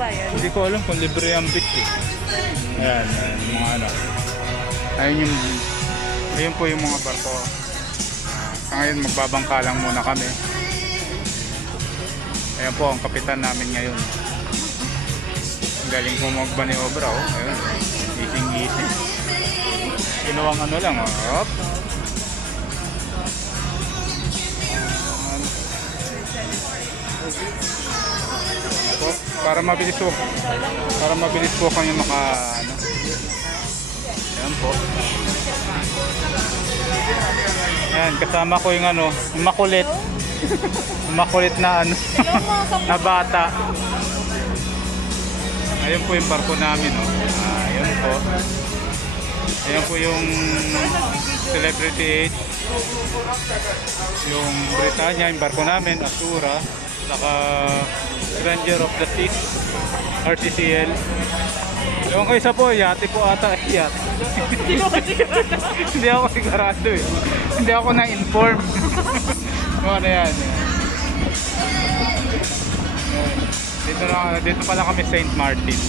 bayad? Hindi ko alam kung libre ang bit eh. Ayan, mga ano. Ayun po yung mga barko. Sa ngayon magbabangka lang muna kami. Ayan po ang kapitan namin ngayon. Galing po magmaniobra oh. Ayun. Easy. Ginawang ano lang oh. Hop. Po, para mabilis po. Para mabilis po kami maka ano. Ayan po. Ayan, kasama ko yung ano, makulit. Makulit na ano, na bata. Ayun po yung barko namin oh. Ayun po. Ayan po yung Celebrity 8. Yung Britannia, yung barko namin, Asura. Saka Ranger of the Seas, RCCL. Yung isa po, yate po ata, yacht. Hindi ako sigurado eh. Hindi ako na-inform. Ano yan? Dito pala kami Saint Martin.